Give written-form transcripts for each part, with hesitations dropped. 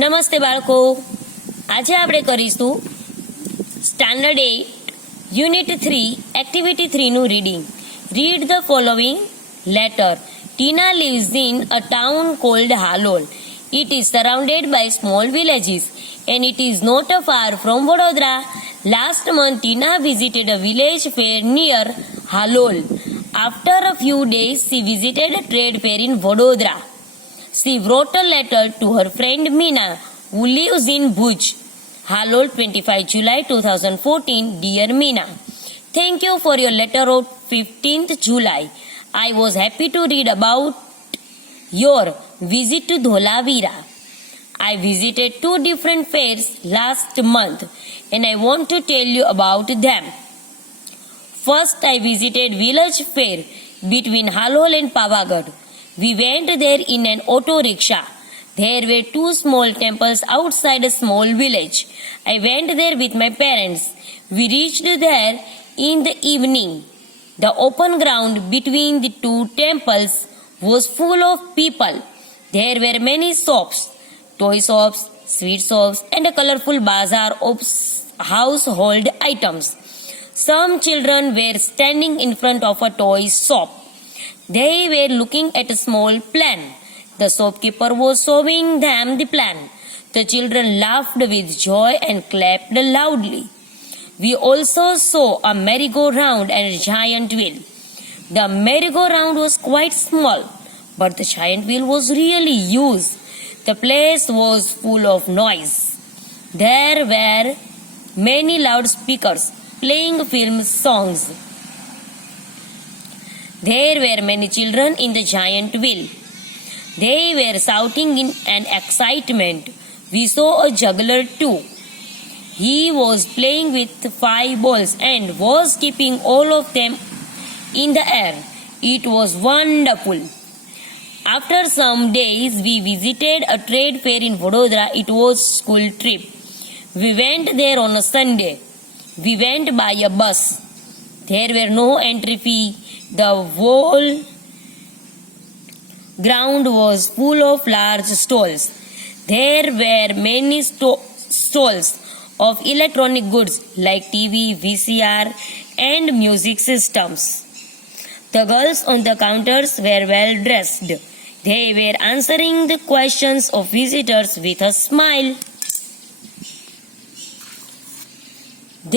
નમસ્તે બાળકો, આજે આપણે કરીશું સ્ટાન્ડર્ડ 8 યુનિટ 3 એક્ટિવિટી 3 નું reading. Read the following letter. Tina lives in a town called Halol. It is surrounded by small villages and it is not far from Vadodara. Last month Tina visited a village fair near Halol. After a few days she visited a trade fair in Vadodara. She wrote a letter to her friend Meena, who lives in Bhuj, Halol, 25 July 2014. Dear Meena, thank you for your letter of 15th July. I was happy to read about your visit to Dholavira. I visited 2 different fairs last month and I want to tell you about them. First, I visited village fair between Halol and Pavagad. We went there in an auto rickshaw. There were 2 small temples outside a small village. I went there with my parents. We reached there in the evening. The open ground between the 2 temples was full of people. There were many shops, toy shops, sweet shops, and a colorful bazaar of household items. Some children were standing in front of a toy shop. They were looking at a small plan. The shopkeeper was showing them the plan. The children laughed with joy and clapped loudly. We also saw a merry-go-round and a giant wheel. The merry-go-round was quite small, but the giant wheel was really huge. The place was full of noise. There were many loudspeakers playing film songs. There were many children in the giant wheel. They were shouting in an excitement. We saw a juggler too. He was playing with 5 balls and was keeping all of them in the air. It was wonderful. After some days, we visited a trade fair in Vadodara. It was a school trip. We went there on a Sunday. We went by a bus. There were no entry fee. The whole ground was full of large stalls. There were many stalls of electronic goods like TV, VCR, and music systems. The girls on the counters were well dressed. They were answering the questions of visitors with a smile.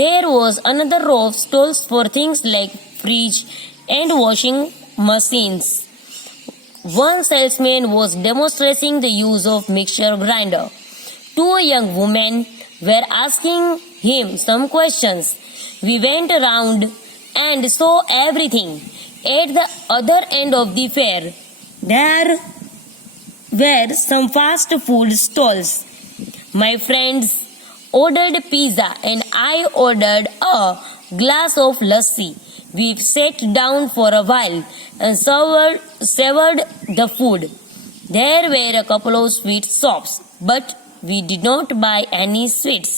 There was another row of stalls for things like fridge and washing machines. One salesman was demonstrating the use of mixture grinder. 2 young women were asking him some questions. We went around and saw everything. At the other end of the fair, there were some fast food stalls. My friends ordered pizza and I ordered a glass of lassi. We sat down for a while and savored the food. There were a couple of sweet shops, but we did not buy any sweets.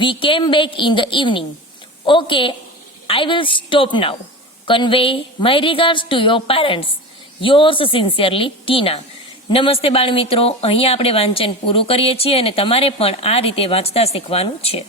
We came back in the evening. Okay, I will stop now. Convey my regards to your parents. Yours sincerely, Tina. નમસ્તે બાળ મિત્રો, અહીં આપણે વાંચન પૂરું કરીએ છીએ અને તમારે પણ આ રીતે વાંચતા શીખવાનું છે.